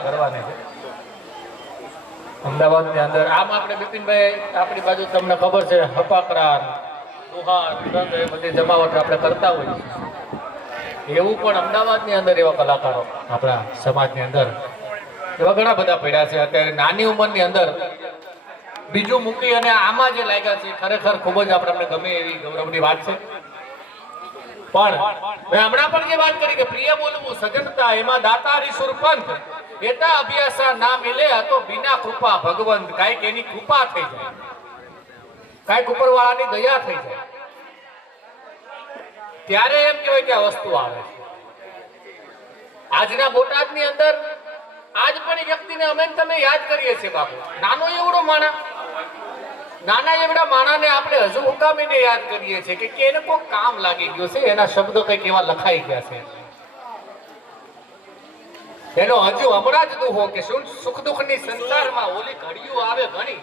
કરવાની છે. અમદાવાદની અંદર બાજુ નાની મૂકી અને આમાં જે લાગ્યા છે ખરેખર ખૂબ જ આપણે ગમે એવી ગૌરવની વાત છે. પણ હમણાં પણ જે વાત કરી કે પ્રિય બોલવું સજનતા એમાં દાતારી સુરપંથ એતા અભ્યાસા ના મિલે તો બિના કૃપા ભગવંત. કાંઈક એની કૃપા થઈ જાય. કાંઈક ઉપરવાળાની દયા થઈ જાય. ત્યારે એમ કહેવાય કે આ વસ્તુ આવે છે. આજના બોટાદની અંદર આજ પણ વ્યક્તિને અમે તમે યાદ કરીએ છીએ બાપુ. નાનો એવડો માણા. નાના એવડા માણાને આપણે હજુ હુકામીને યાદ કરીએ છીએ કે એને કોઈ કામ લાગી ગયું છે? એના શબ્દો કંઈક એવા લખાઈ ગયા છે. એનો હજુ હમણાં જ દુઃખો કે શું? સુખ દુઃખની સંસારમાં ઓલી ઘડીઓ આવે ઘણી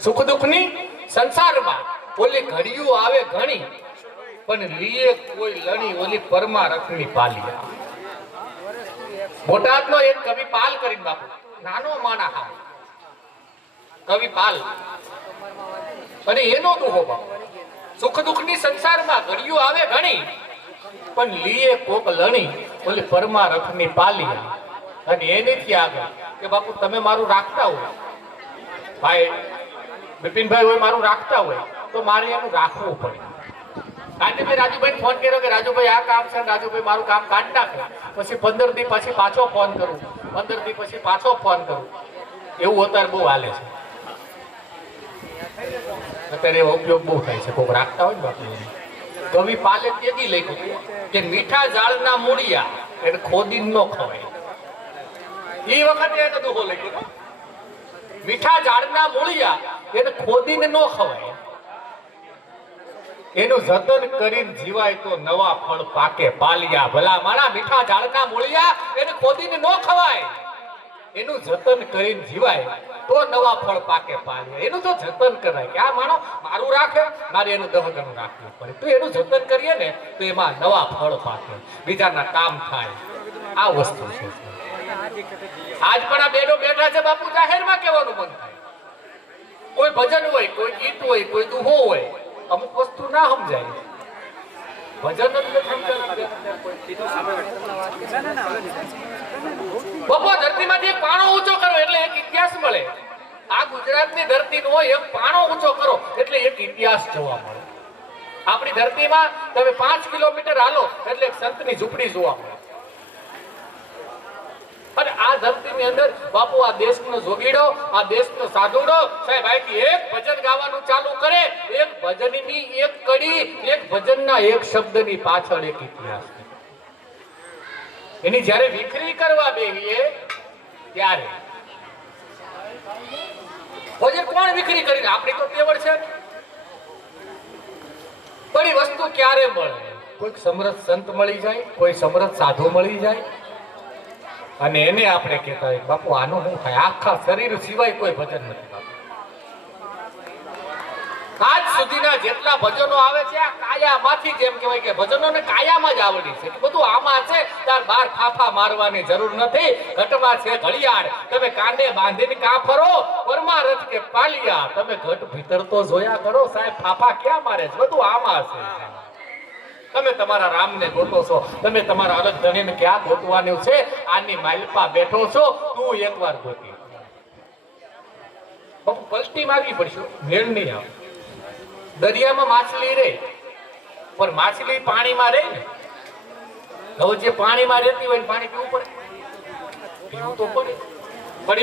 સુખ દુઃખની સંસારમાં ઓલી ઘડીઓ આવે ઘણી, પણ લીએ કોઈ લણી ઓલી પરમારથની પાલી બોટાદ નો એક કવિ પાલ કરીને બાપુ, નાનો માણા હા કવિ પાલ. અને એનો દુઃખો બાપુ. સુખ દુઃખની સંસારમાં ઘડીઓ આવે ઘણી પણ લીએ કોક લણી, ઓલી પરમારથની પાલી. અને એનીથી આગળ કે બાપુ તમે મારું રાખતા હોય. ભાઈ, બિપિનભાઈ હોય, મારું રાખતા હોય, તો મારે એનું રાખવું પડે. આજે મેં રાજુભાઈ ફોન કર્યો કે રાજુભાઈ, આ કામ છે રાજુભાઈ મારું કામ કાઢ નાખે. પછી પંદર દી પછી પાછો ફોન કરું. પંદર દી પછી પાછો ફોન કરું. એવું અત્યારે બહુ હાલે છે. અત્યારે ઉપયોગ બહુ થાય છે. કોઈક રાખતા હોય ને બાપુ. કવિ પાલે તેથી લખ્યું કે મીઠા ઝાડના મૂળિયા એને ખોદી ન ખવાય. એ વખતે એને દુઃખો લખ્યું મીઠા ઝાડના મૂળિયા એને ખોદીને ન ખવાય. એનું જતન કરીને જીવાય તો નવા ફળ પાકે પાલિયા. ભલા માણા મીઠા ઝાડના મૂળિયા એને ખોદીને ન ખવાય. એનું જતન કરીને જીવાય તો નવા ફળ પાકે પાલિયા એનું તો જતન કરાય કે આ માણો મારું રાખે, મારે એનું દહગણું રાખવું પડે. તો એનું જતન કરીએ ને તો એમાં નવા ફળ પાકે. બીજાના કામ થાય. આ વસ્તુ છે. આજ પણ આ બેડો બેઠા છે બાપુ, જાહેરમાં કહેવાનું મન થાય. કોઈ ભજન હોય, કોઈ ગીત હોય, કોઈ દુહો હોય, અમુક વસ્તુ ના સમજાય. ભજન જ નથી સમજાતું. બપો, ધરતીમાંથી એક પાણો ઊંચો કરો એટલે એક ઇતિહાસ મળે. આ ગુજરાતની ધરતીનો એક પાણો ઊંચો કરો એટલે એક ઇતિહાસ જોવા મળે. આપણી ધરતીમાં તમે પાંચ કિલોમીટર હાલો એટલે એક સંતની ઝૂંપડી જોવા મળે. અને આ ધરતીની અંદર બાપુ આ દેશનો જોગીડો, આ દેશનો સાધુડો, સાહેબ અહીંથી એક ભજન ગાવાનું ચાલુ કરે. એક ભજનની એક કડી, એક ભજનના એક શબ્દની પાછળ એક ઇતિહાસ. એની જ્યારે વિખરી કરવા બેહીએ, ત્યારે ભજન કોણ વિખરી કરીને? આપણી તો કેવળ છે. પણ એ વસ્તુ ક્યારે મળે? કોઈક સમરથ સંત મળી જાય, કોઈ સમરથ સાધુ મળી જાય. અને એને આપણે કહેતા હોય, બાપુ, આનું શું થાય? આખા શરીર સિવાય કોઈ ભજન નથી. આજ સુધીના જેટલા ભજનો આવે છે, આ કાયામાંથી જેમ કહેવાય કે ભજનોને કાયામાં જ આવડી છે. બધું આમાં છે, તાર બાર ફાફા મારવાની જરૂર નથી. ઘટમાં છે ઘડિયાળ. તમે કાંડે બાંધીને કા ફરો? પરમારથ કે પાલિયા? તમે ઘટ ભીતર તો જોયા કરો. સાહેબ, ફાફા ક્યાં મારે છે? બધું આમાં છે. તમે તમારા રામને ગોતો છો. તમે તમારા અલગ ધણીને ક્યાં ગોતવાનું છે? આની માલપા બેઠો છો. તું એકવાર ગોતી. પલટી મારવી પડશે. મેળ નહીં આવે. દરિયામાં માછલી રહે પણ માછલી પાણીમાં રહે ને. હવે જે પાણીમાં રહેતી હોય પાણી પીવું પડે. પીવું તો પડે. પણ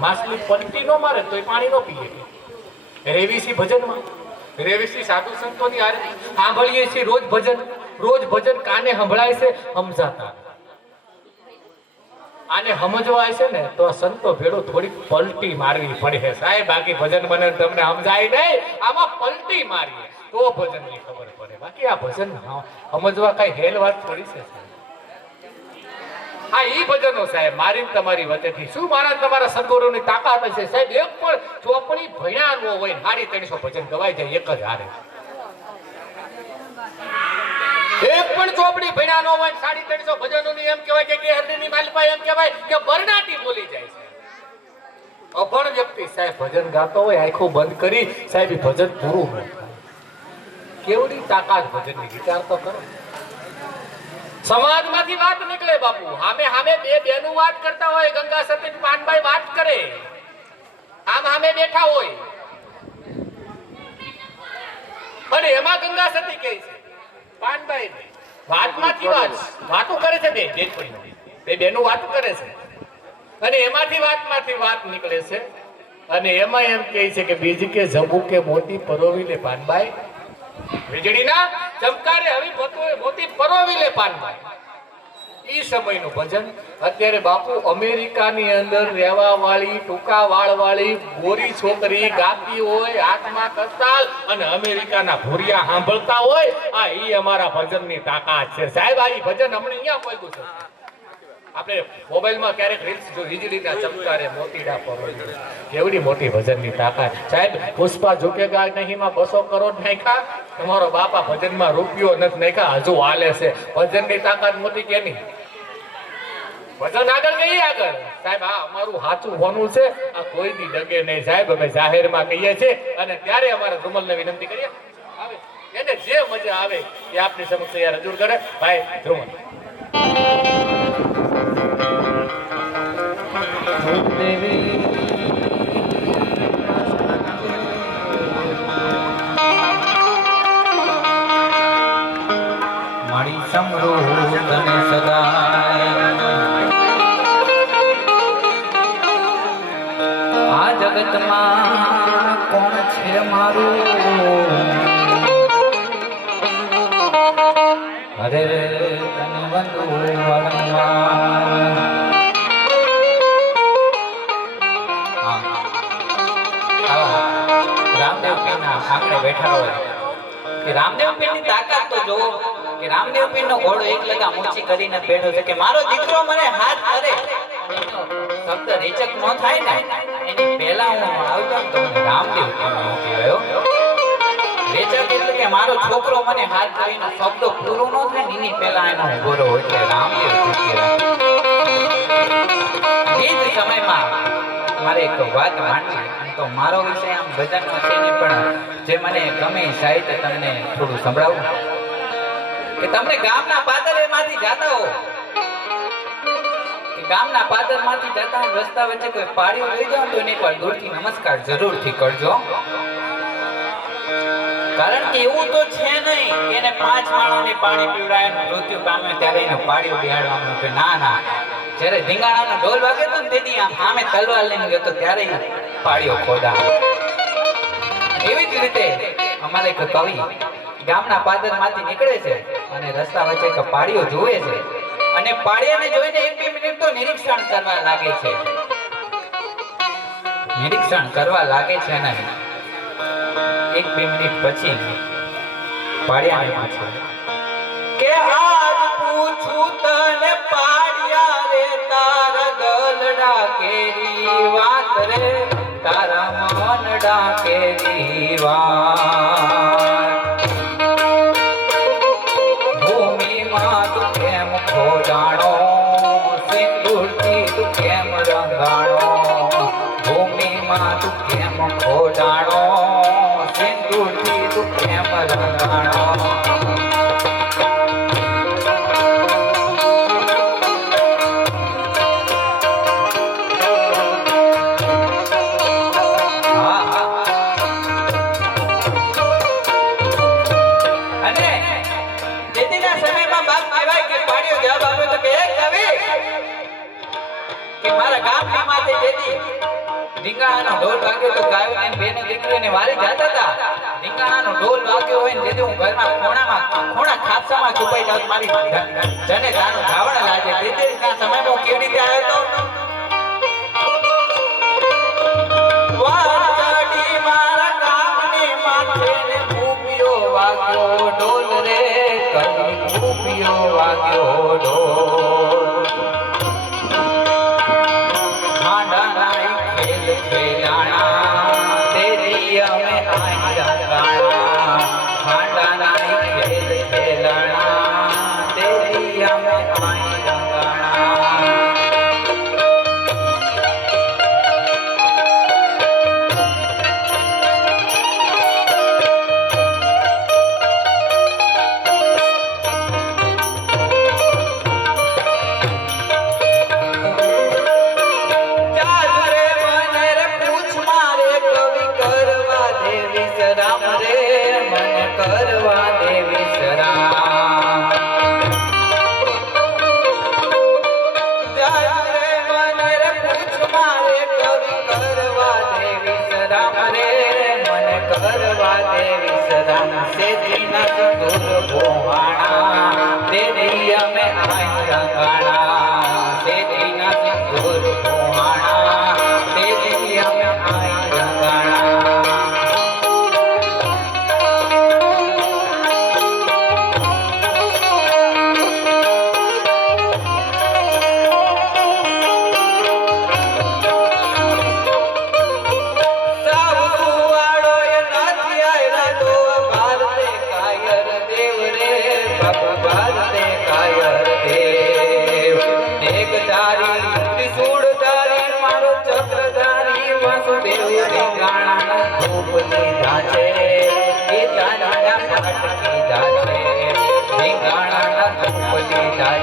માછલી પલટી ન મારે તો એ પાણી ન પીએ. રેવીસી ભજનમાં. રેવીસી સાધુ સંતોની હારે સાંભળીએ છીએ રોજ ભજન. રોજ ભજન કાને સંભળાય છે? સમજાતા આને સમજવા છે ને, તો સંતો ભેળો થોડીક પલટી મારવી પડે સાહેબ, બાકી ભજન મને તમને સમજાય નહીં. આમાં પલટી મારીએ. તો ભજનની ખબર પડે. બાકી આ ભજન સમજવા કઈ હેલ વાત થોડી છે. હા, ઈ ભજનો, સાહેબ, મારી તમારી વચ્ચેથી. શું મારા તમારા સદગુરુની તાકાત હશે? સાહેબ, એક પણ ચોપડી ભણ્યા ન હોય મારી ત્રણસો ભજન ગવાઈ જાય, એક જ હારે. એક પણ ચોપડી ભણ્યા નો હોય, સાડી ત્રણસો ભજનોની એમ કહેવાય કે કે ની માલપા એમ કહેવાય કે બરનાટી બોલી જાય છે. અભણ વ્યક્તિ સાહેબ ભજન ગાતો હોય, આંખો બંધ કરી સાહેબ ભજન પૂરું હોય કેવડી તાકાત ભજનની વિચાર તો કરો. સમાજમાંથી વાત નીકળે બાપુ, હામે હામે બે બેનું વાત કરતા હોય, ગંગા સતી પાનભાઈ વાત કરે. આમ હામે બેઠા હોય. અને એમાં ગંગા સતી કહે છે. પાનભાઈ કરે છે અને એમાંથી વાતમાંથી વાત નીકળે છે. અને એમાં એમ કે બીજી કે જબુ કે મોતી પરોવી લે પાનભાઈ વીજળીના ચમકારે હવે મોતી પરોવી લે પાનભાઈ ઈ સમયનું ભજન. અંદર રહેવા વાળી ટૂંકા વાળ વાળી ગોરી છોકરી ગાતી હોય, હાથમાં કસ્તાલ અને અમેરિકાના ભૂરિયા સાંભળતા હોય, આ એ અમારા ભજનની તાકાત છે. સાહેબ, આ ભજન હમણાં અહીંયા પહોંચ્યું છે. આપણે મોબાઈલમાં ક્યારેક રીલ્સ જો વીજળીના ચમકારે મોતીડા પર કેવડી મોટી ભજનની તાકાત. સાહેબ, પુષ્પા ઝુકેગા નહીંમાં બસો કરોડ નાખ્યા? તમારો બાપા ભજનમાં રૂપિયો નથી નાખ્યા, હજુ હાલે છે. ભજનની તાકાત મોટી કે નહીં? ભજન આગળ કહીએ આગળ. સાહેબ, આ અમારું સાચું હોનું છે. આ કોઈની ડગે નહીં. સાહેબ, અમે જાહેરમાં કહીએ છીએ અને ત્યારે અમારા ધુમલને વિનંતી કરીએ. એને જે મજા આવે એ આપની સમક્ષ રજૂ કરે. ભાઈ ધુમલ મારી હોય. કે રામદેવ પીરની તાકાત તો જુઓ કે રામદેવ પીરનો ઘોડો એક લગા ઊંચી કરીને બેઠો છે કે મારો દીકરો મને હાથ કરે શબ્દ રેચક ન થાય ને. એની પહેલા હું આવતો તો રામદેવ પીરનો હું રેચક એટલે કે મારો છોકરો મને હાથ કરીને શબ્દ પૂરો ન થાય ને, એની પહેલા એનો ઘોડો એટલે રામદેવ પીર એ જ સમયમાં મારે એક વાત આમ તો મારો વિષય આમ ભજનનો છે નહીં પણ જે મને ગમે સાહિત્ય તમને થોડું સંભળાવું. કે તમને ગામના પાદરેમાંથી જાતા હો. ગામના પાદરમાંથી જતા રસ્તા વચ્ચે કોઈ પાડીઓ લઈ જાઓ તો એને પણ દૂરથી નમસ્કાર જરૂરથી કરજો. કારણ કે એવું તો છે નહીં એને પાંચ માણસને પાણી પીવડાવે મૃત્યુ પામે ત્યારે એને પાડીઓ બિહાડવાનું કે ના ના. જ્યારે ધીંગાણાનો ઢોલ વાગે તો ને તેથી આમ સામે તલવાર લઈને ગયો તો ત્યારે ઈ પાડીઓ ખોદા. એવી જ રીતે અમારે એક કવિ ગામના પાદરમાંથી નીકળે છે અને રસ્તા વચ્ચે એક પાડીઓ જોવે છે. અને પાડીયાને જોઈને એક બે મિનિટ તો નિરીક્ષણ કરવા લાગે છે. નિરીક્ષણ કરવા લાગે છે અને એક બે મિનિટ પછી પાડ્યાને પૂછે, કે આજ પૂછું તને પાડ્યા રે, તારા ગલડા કેરી વાત રે? તારા મનડા કેરી વાત ભૂમિમાં તું કેમ ખોદાણો સિંદૂરથી તું કેમ રંગાણો? ભૂમિમાં તું કેમ ખોદાણો સિંદૂરથી તું કેમ રંગાણો? રીંગણાનો ઢોલ વાગ્યો તો ગાયો ને બેને દીકરીઓને વારી જાતા હતા. રીંગણાનો ઢોલ વાગ્યો હોય ને તેથી હું ઘરમાં ખૂણામાં, ખૂણા ખાપસામાં છુપાઈ જાઉં મારી જને તારું ધાવણ લાગે. તેથી તેદીના સમયમાં કેવી રીતે આવ્યો તો? વાગ્યો ઢોલ રે. કઈ વાગ્યો ઢોલ. ભગવા દેવી સદમ સેજી નક ગુરુ ભોવાણા દેવી અમે આય રંગાણા ધૂપ કીધા છે ગીતાના પાઠ કીધા છે ઢીંગાણાના ધૂપ કીધા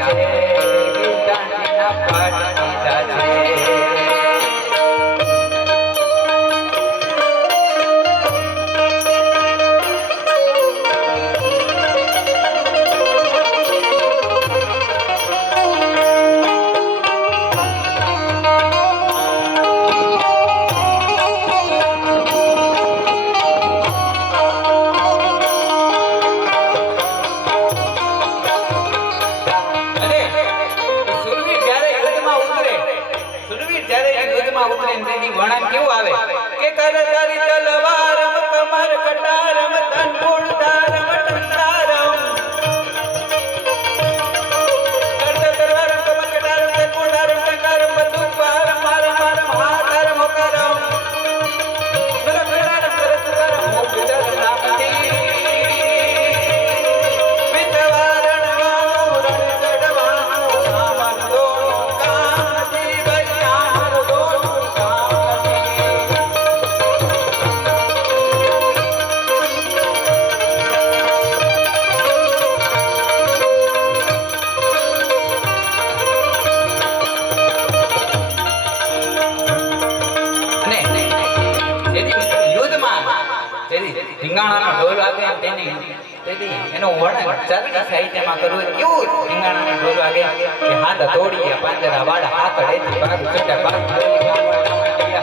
સાહિત્યમાં કરવું કેવું રીંગાણાને બોલવા ગયા કે હાથ દોડીએ પાંજરા વાળા હાકડેથી ભાગ છૂટા ભાગ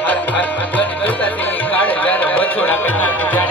હાથ હાથ હાથ જોતા તે કાળે જ્યારે વછોડા પેટા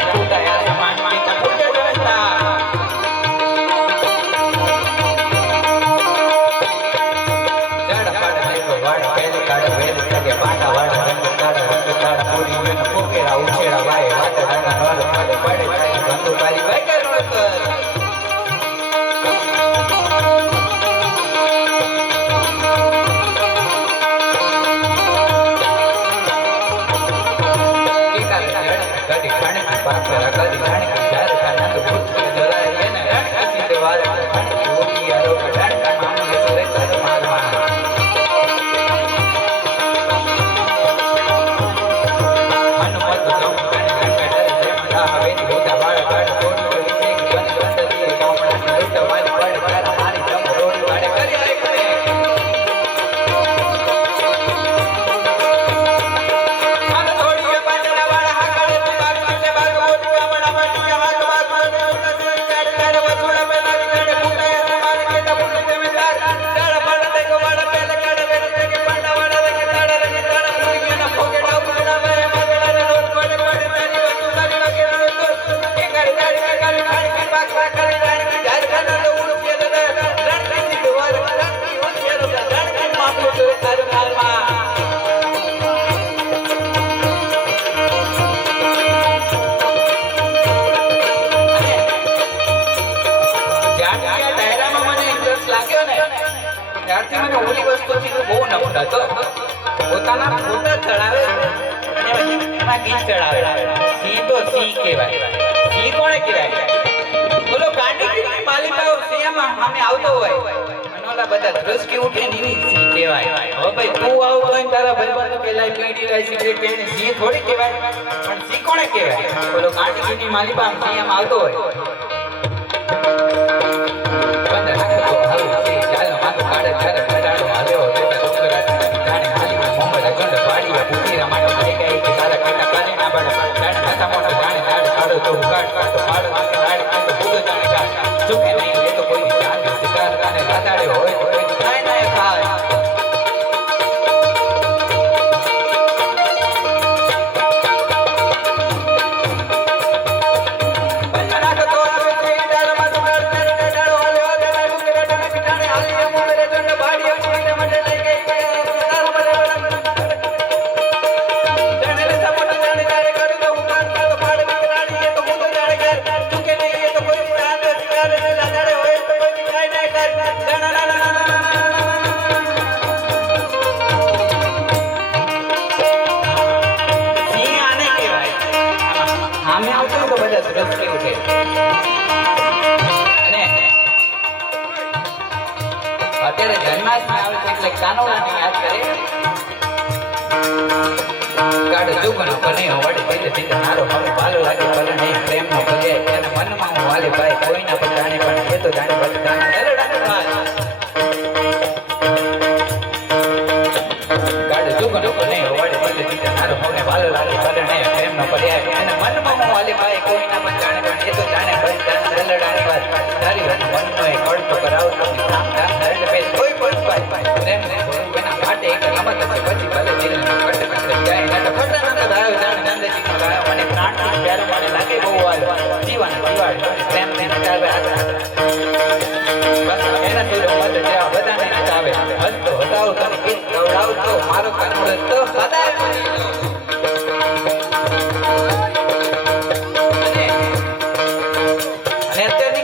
ત્યારથી મને ઓલી વસ્તુથી બહુ નફરત પોતાના પોતા ચડાવે એમાં ગીત ચડાવે સી તો સી કહેવાય. સી કોણે કહેવાય? બોલો ગાડી કીધી માલી પાવ સીએમાં સામે આવતો હોય. ઓલા બધા ધ્રુસકી ઉઠે ને સી કહેવાય. હવે ભાઈ તું આવું હોય તારા ભાઈબંધો પેલા પીડી લાય સિગરેટ પીને સી થોડી કહેવાય. પણ સી કોણે કહેવાય? બોલો ગાડી કીધી માલી પાવ સીએમાં આવતો હોય. bad bad bad bad bad bad bad bad એટલે કાનોડાને યાદ કરે? કાઢ જુગનો કને વડે ધીરે ધીરે મારો હવે ભાલો લાગે, ભલે નહીં, પ્રેમનો ભલે એને મનમાં હું વાલે ભાઈ, કોઈના પર જાણે પણ એ તો જાણે પણ જાણે. દલડાને ભાઈ જુગનો કને વડે ધીરે ધીરે મારો હવે ભાલો લાગે, ભલે નહીં, પ્રેમનો ભલે એને મનમાં હું ભાઈ, કોઈના પર જાણે પણ એ તો જાણે ભલે જાણે. દલડાની વાત તારી મનમાં કળતો કરાવ ભાઈ પ્રેમ ને માટે રમત હતી પછી ભલે મને મને લાગે બહુ વાલો જીવન દિવાળ પ્રેમ ને નચાવે બસ એના સુર મત જ્યાં બધાને નચાવે હસતો હસાવ તને ગીત ગવડાવતો મારો કાનોડો તો સદાય અત્યારની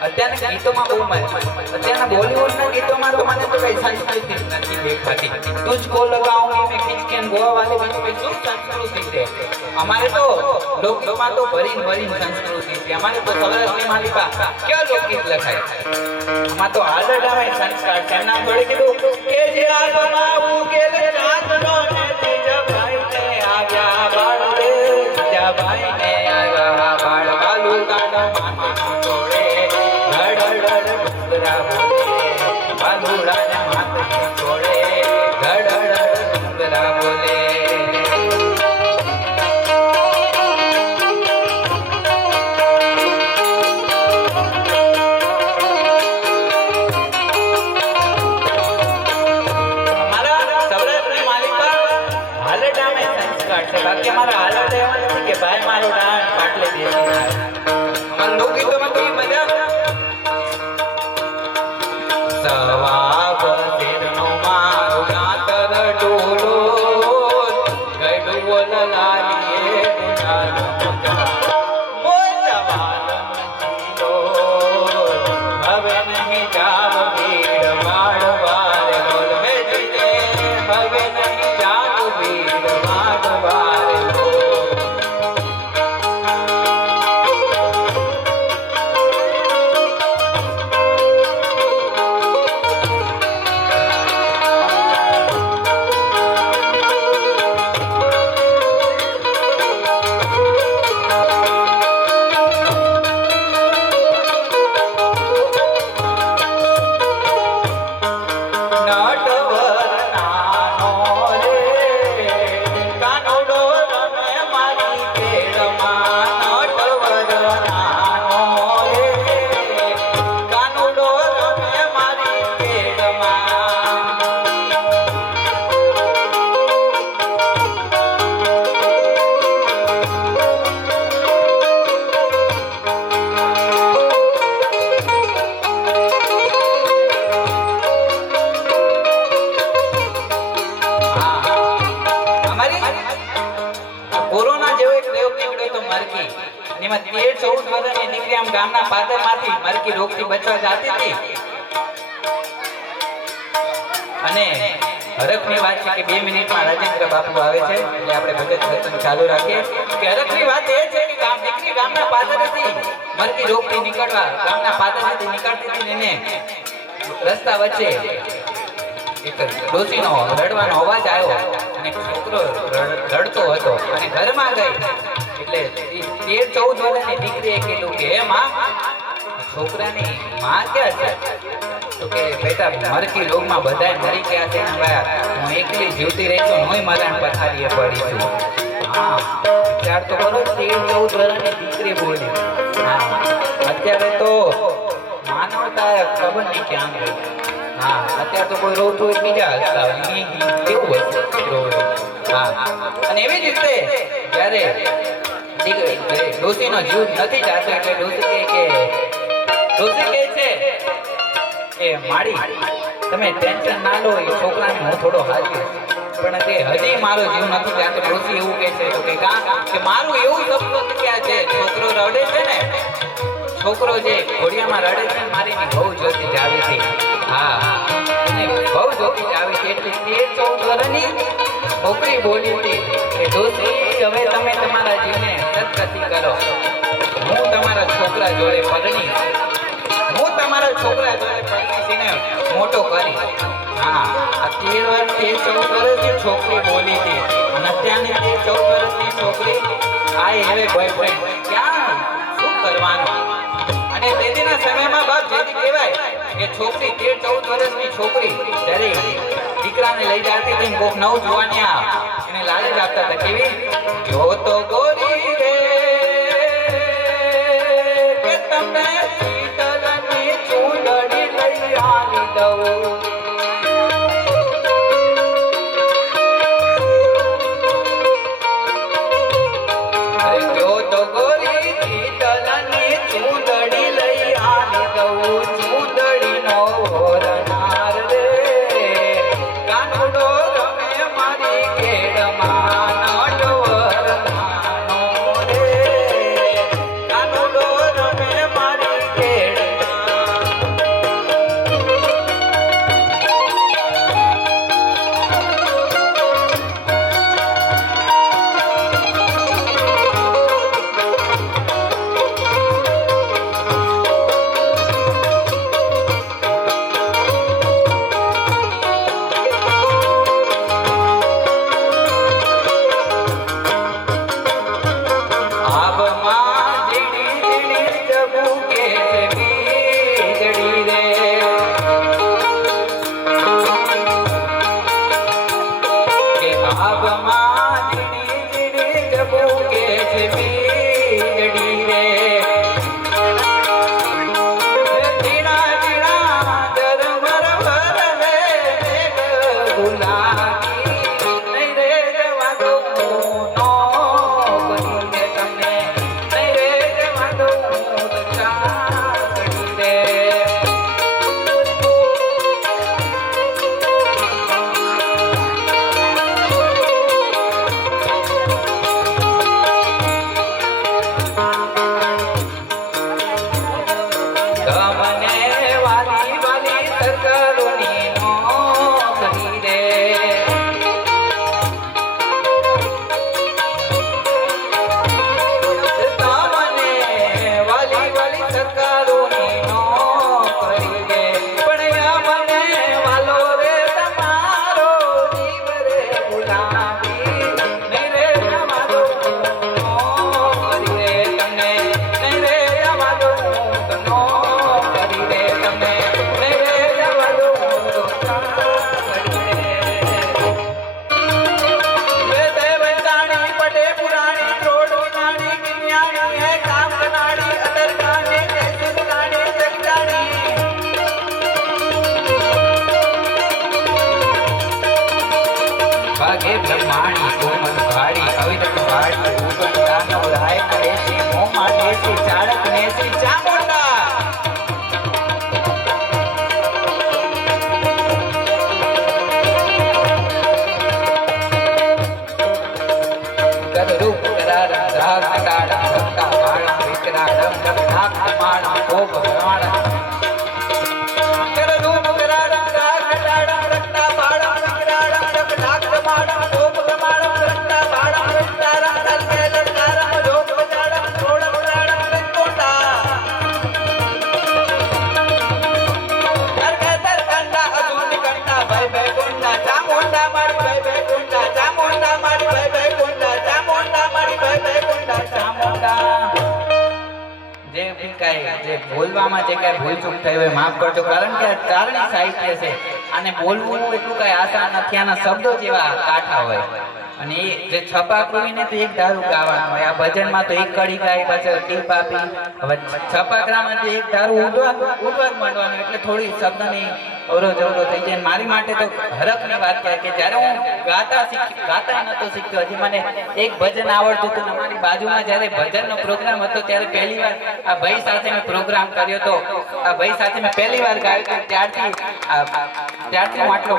અત્યારના ગીતોમાં બહુ મજા અત્યારના બોલિવૂડના ગીતોમાં તો મને તો કઈ સંસ્કૃતિ નથી દેખાતી. તુજકો લગાઉંગી મેં ખીંચ કે ગોવા વાલે બીજું કઈ શું સંસ્કૃતિ છે? અમારે તો લોકમાં તો ભરીન ભરીન સંસ્કૃતિ છે. અમારે તો સૌરાષ્ટ્રની માલિકા ક્યાં લોકગીત લખાય? આમાં તો આલડામાં સંસ્કાર છે. એમના થોડી કીધું કે જે આ ગામના પાદરમાંથી મરકી રોગથી બચવા જાતી હતી. અને હરખની વાત છે કે બે મિનિટમાં રાજેન્દ્ર બાપુ આવે છે, એટલે આપણે ભગત વચન ચાલુ રાખીએ. કે હરખની વાત એ છે કે ગામ દીકરી ગામના પાદરેથી મરકી રોગથી નીકળવા ગામના પાદરેથી નીકળતી હતી એને રસ્તા વચ્ચે એક ડોસીનો રડવાનો અવાજ આવ્યો અને છોકરો રડતો હતો અને ઘરમાં ગઈ. એટલે તેર ચૌદ વર્ષની દીકરીએ કીધું કે, હે માં છોકરાની માં ક્યાં છે? તો કે, બેટા, મરકી રોગમાં બધાય મરી ગયા છે ભાઈ, હું એકલી જીવતી રહી છું હું મરણ પથારીએ પડી છું. હા, વિચાર તો કરો તેર ચૌદ વર્ષની દીકરી બોલી. હા, અત્યારે તો માનવતા ખબર નહીં ક્યાં ગઈ હા, અત્યારે તો કોઈ રોગ હોય બીજા હસતા હોય. કેવું હશે? હા, અને એવી જ રીતે જ્યારે દીકરી- નો જીવ નથી જાતો એટલે ડોસી કે ડોસી કે છે એ માડી તમે ટેન્શન ના લો, એ છોકરાને હું થોડો હાજી પણ તે હજી મારો જીવ નથી જાતો. ડોસી એવું કહે છે કે કા કે મારું એવું સપનું છે આ જે છોકરો રડે છે ને, છોકરો જે ઘોડિયામાં રડે છે મારી બહુ જોતી જાવી હતી. હા બહુ જોતી જાવી છે એટલે તે ચૌદ વર્ષની છોકરી બોલી હતી કે ડોસી હવે તમે તમારા જીવને પ્રગતિ કરો. હું તમારા છોકરા જોડે પરણી હું તમારા છોકરા જોડે પરણીને મોટો કરી. હા, આ તેર વર્ષ ચૌદ વર્ષ છોકરી બોલી હતી. અને અત્યારની તેર ચૌદ વર્ષની છોકરી આ હવે બોયફ્રેન્ડ ક્યાં? શું કરવાનું? અને તેના સમયમાં બસ જેથી કહેવાય કે છોકરી તેર ચૌદ વર્ષની છોકરી જ્યારે દીકરાને લઈ જતી હતી કોક નવ જોવાની આ એને લાલચ આપતા હતા. કેવી? જો તો ગોરી. કે તમને ભાગે બ્રહ્માણી, કોમલ ભાડી અવિરત ભાડી ઉગમ દાનવ રાય નરેશી મોમાં દેશી ચાળક નેસી ચામુંડા. બોલવામાં જે કાંઈ ભૂલચૂક થઈ હોય, માફ કરજો. કારણ કે તારણી સાહિત્ય છે અને બોલવું એટલું કાંઈ આસાન નથી આના શબ્દો જેવા કાઠા હોય. અને એ જે છપાકૃતિને તો એક ધારું ગાવાનું હોય. આ ભજનમાં તો એક કડી ગાય, પાછળ ટીપ આપી હવે છપાકરામાં તો એક ધારું ઉડવા ઉડવા માંડવાનું એટલે થોડી શબ્દની અવરોજ જવરો થઈ જાય. મારી માટે તો હરખની વાત છે કે જ્યારે હું ગાતા શીખ ગાતા નતો શીખ્યો હજી મને એક ભજન આવડતું હતું મારી બાજુમાં જ્યારે ભજનનો પ્રોગ્રામ હતો, ત્યારે પહેલી વાર આ ભાઈ સાથે મેં પ્રોગ્રામ કર્યો હતો. આ ભાઈ સાથે મેં પહેલી વાર ગાયું હતું. ત્યારથી ત્યારથી હું આટલો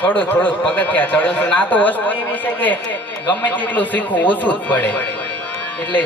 થોડું થોડું પગથિયા ચડું છું ના તો વસ્તુ એવી છે કે ગમે તેટલું શીખવું ઓછું જ પડે. એટલે